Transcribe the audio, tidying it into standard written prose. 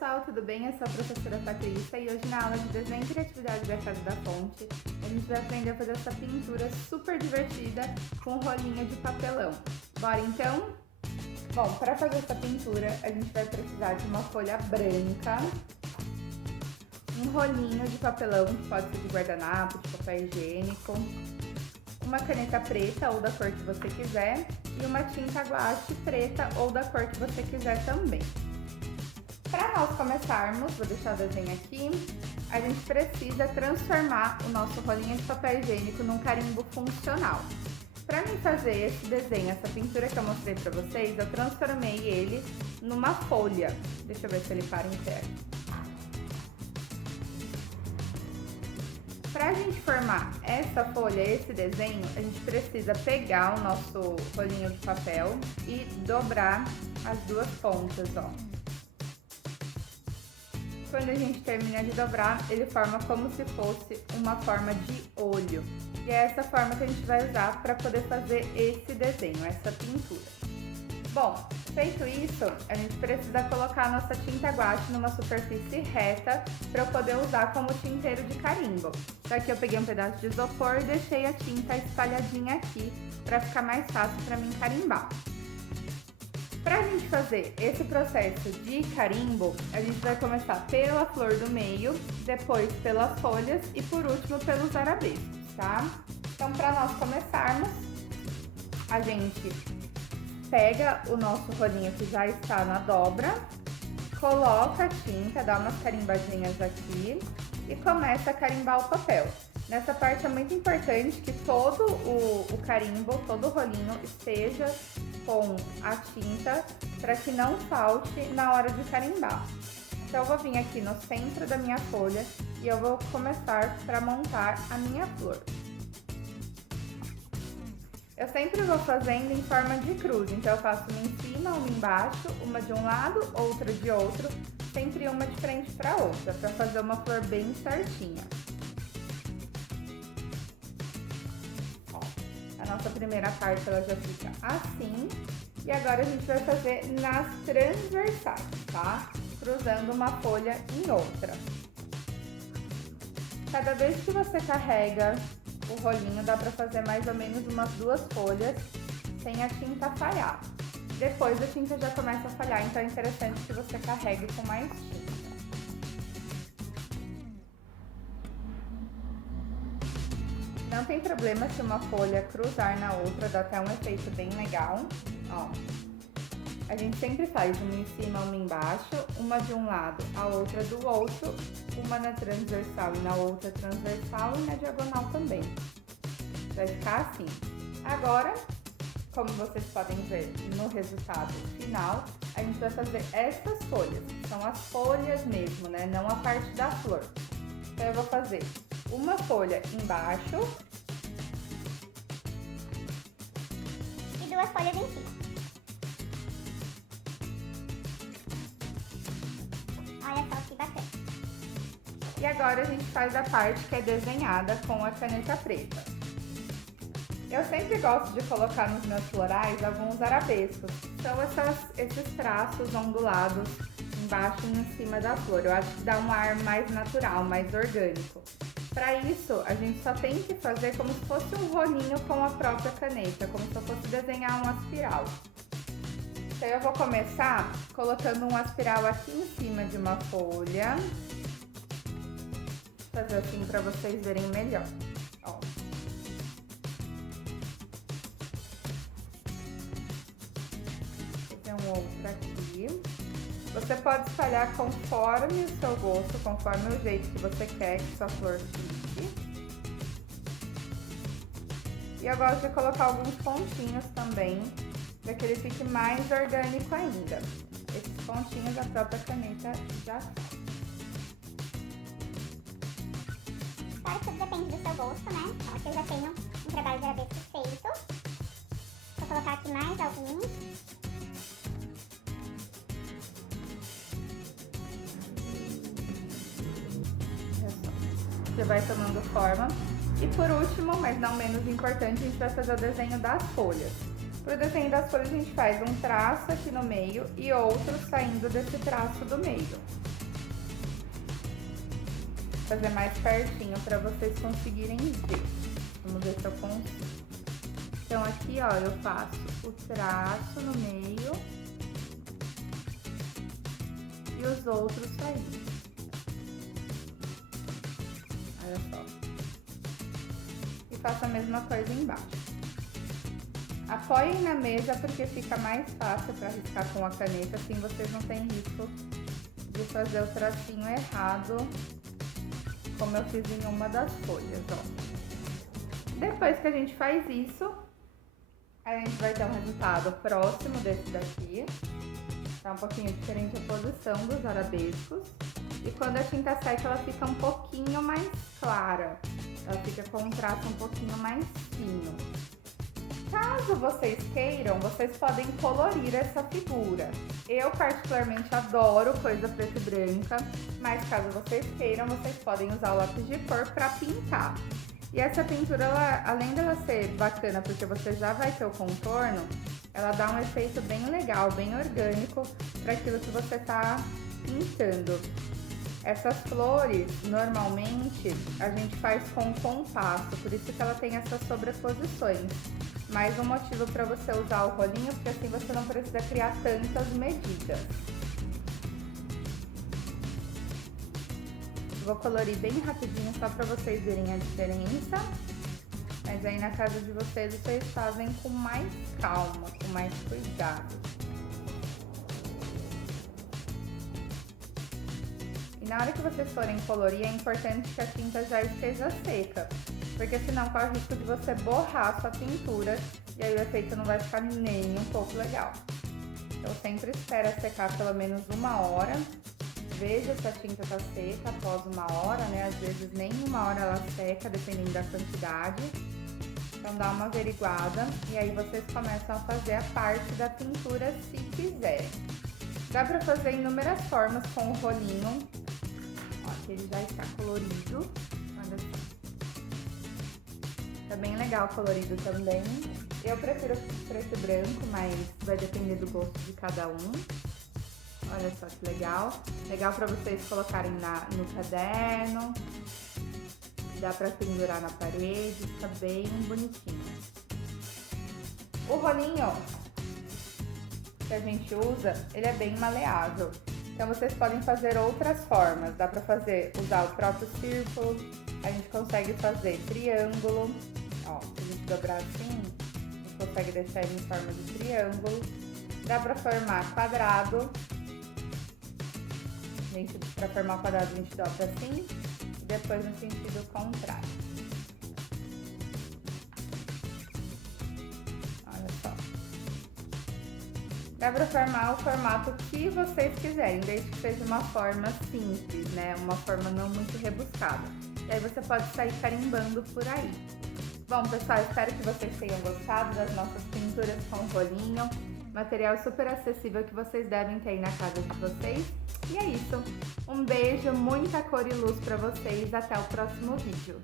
pessoal, tudo bem? Eu sou a professora Patrícia e hoje na aula de Desenho e Criatividade da Casa da Fonte a gente vai aprender a fazer essa pintura super divertida com rolinho de papelão. Bora então? Bom, para fazer essa pintura a gente vai precisar de uma folha branca, um rolinho de papelão, que pode ser de guardanapo, de papel higiênico, uma caneta preta ou da cor que você quiser e uma tinta guache preta ou da cor que você quiser também. Para nós começarmos, vou deixar o desenho aqui, a gente precisa transformar o nosso rolinho de papel higiênico num carimbo funcional. Para mim fazer esse desenho, essa pintura que eu mostrei para vocês, eu transformei ele numa folha. Deixa eu ver se ele para em pé. Para a gente formar essa folha, esse desenho, a gente precisa pegar o nosso rolinho de papel e dobrar as duas pontas, ó. Quando a gente termina de dobrar, ele forma como se fosse uma forma de olho. E é essa forma que a gente vai usar para poder fazer esse desenho, essa pintura. Bom, feito isso, a gente precisa colocar a nossa tinta guache numa superfície reta para eu poder usar como tinteiro de carimbo. Então aqui eu peguei um pedaço de isopor e deixei a tinta espalhadinha aqui para ficar mais fácil para mim carimbar. Para a gente fazer esse processo de carimbo, a gente vai começar pela flor do meio, depois pelas folhas e por último pelos arabescos, tá? Então para nós começarmos, a gente pega o nosso rolinho que já está na dobra, coloca a tinta, dá umas carimbadinhas aqui e começa a carimbar o papel. Nessa parte é muito importante que todo o carimbo, todo o rolinho esteja com a tinta para que não falte na hora de carimbar. Então eu vou vir aqui no centro da minha folha e eu vou começar para montar a minha flor. Eu sempre vou fazendo em forma de cruz, então eu faço uma em cima, uma embaixo, uma de um lado, outra de outro, sempre uma de frente para outra, para fazer uma flor bem certinha. Ó, a nossa primeira parte ela já fica assim, e agora a gente vai fazer nas transversais, tá? Cruzando uma folha em outra. Cada vez que você carrega o rolinho, dá para fazer mais ou menos umas 2 folhas sem a tinta falhar. Depois a tinta já começa a falhar, então é interessante que você carregue com mais tinta. Não tem problema se uma folha cruzar na outra, dá até um efeito bem legal. Ó, a gente sempre faz uma em cima, uma embaixo, uma de um lado, a outra do outro, uma na transversal e na outra transversal e na diagonal também. Vai ficar assim. Agora, como vocês podem ver no resultado final, a gente vai fazer essas folhas, que são as folhas mesmo, né? Não a parte da flor. Então eu vou fazer uma folha embaixo e 2 folhas em cima. Olha só que bacana. E agora a gente faz a parte que é desenhada com a caneta preta. Eu sempre gosto de colocar nos meus florais alguns arabescos, são esses traços ondulados embaixo e em cima da flor. Eu acho que dá um ar mais natural, mais orgânico. Para isso, a gente só tem que fazer como se fosse um rolinho com a própria caneta, como se eu fosse desenhar uma espiral. Então eu vou começar colocando uma espiral aqui em cima de uma folha. Vou fazer assim para vocês verem melhor. Ó. Tem um outro aqui. Você pode espalhar conforme o seu gosto, conforme o jeito que você quer que sua flor fique. E eu gosto de colocar alguns pontinhos também, para que ele fique mais orgânico ainda. Esses pontinhos a própria caneta já faz. Claro que tudo depende do seu gosto, né? Então aqui eu já tenho um trabalho de arabesco feito. Vou colocar aqui mais alguns. Você vai tomando forma. E por último, mas não menos importante, a gente vai fazer o desenho das folhas. Para o desenho das folhas a gente faz um traço aqui no meio e outro saindo desse traço do meio. fazer mais pertinho para vocês conseguirem ver. Vamos ver se eu consigo. Então aqui, ó, eu faço o traço no meio e os outros saindo. Olha só. E faço a mesma coisa embaixo. Apoiem na mesa porque fica mais fácil para riscar com a caneta, assim vocês não têm risco de fazer o tracinho errado, como eu fiz em uma das folhas, ó. Depois que a gente faz isso, a gente vai ter um resultado próximo desse daqui. Tá um pouquinho diferente a posição dos arabescos. E quando a tinta seca, ela fica um pouquinho mais clara. Ela fica com um traço um pouquinho mais fino. Caso vocês queiram, vocês podem colorir essa figura. Eu particularmente adoro coisa preta e branca, mas caso vocês queiram, vocês podem usar o lápis de cor para pintar. E essa pintura, ela, além dela ser bacana porque você já vai ter o contorno, ela dá um efeito bem legal, bem orgânico para aquilo que você está pintando. Essas flores, normalmente, a gente faz com compasso, por isso que ela tem essas sobreposições. Mais um motivo para você usar o rolinho, porque assim você não precisa criar tantas medidas. Vou colorir bem rapidinho só para vocês verem a diferença. Mas aí na casa de vocês fazem com mais calma, com mais cuidado. E na hora que vocês forem colorir, é importante que a tinta já esteja seca, porque senão corre o risco de você borrar a sua pintura e aí o efeito não vai ficar nem um pouco legal. Então sempre espera secar pelo menos 1 hora. Veja se a tinta tá seca após 1 hora, né? Às vezes nem 1 hora ela seca, dependendo da quantidade. Então dá uma averiguada e aí vocês começam a fazer a parte da pintura se quiser. Dá pra fazer inúmeras formas com o rolinho. Ó, aqui ele já está colorido. Olha só. Tá bem legal colorido também. Eu prefiro preto e branco, mas vai depender do gosto de cada um. Olha só que legal. Legal pra vocês colocarem no caderno. Dá pra pendurar na parede, fica bem bonitinho. O rolinho que a gente usa, ele é bem maleável. Então vocês podem fazer outras formas. Dá pra usar o próprio círculo. A gente consegue fazer triângulo. Ó, se a gente dobrar assim, a gente consegue deixar ele em forma de triângulo. Dá pra formar quadrado. Pra formar o quadrado a gente dobra assim e depois no sentido contrário. Olha só. Dá pra formar o formato que vocês quiserem, desde que seja uma forma simples, né? Uma forma não muito rebuscada. E aí você pode sair carimbando por aí. Bom, pessoal, espero que vocês tenham gostado das nossas pinturas com rolinho. Material super acessível que vocês devem ter aí na casa de vocês. E é isso. Um beijo, muita cor e luz pra vocês. Até o próximo vídeo.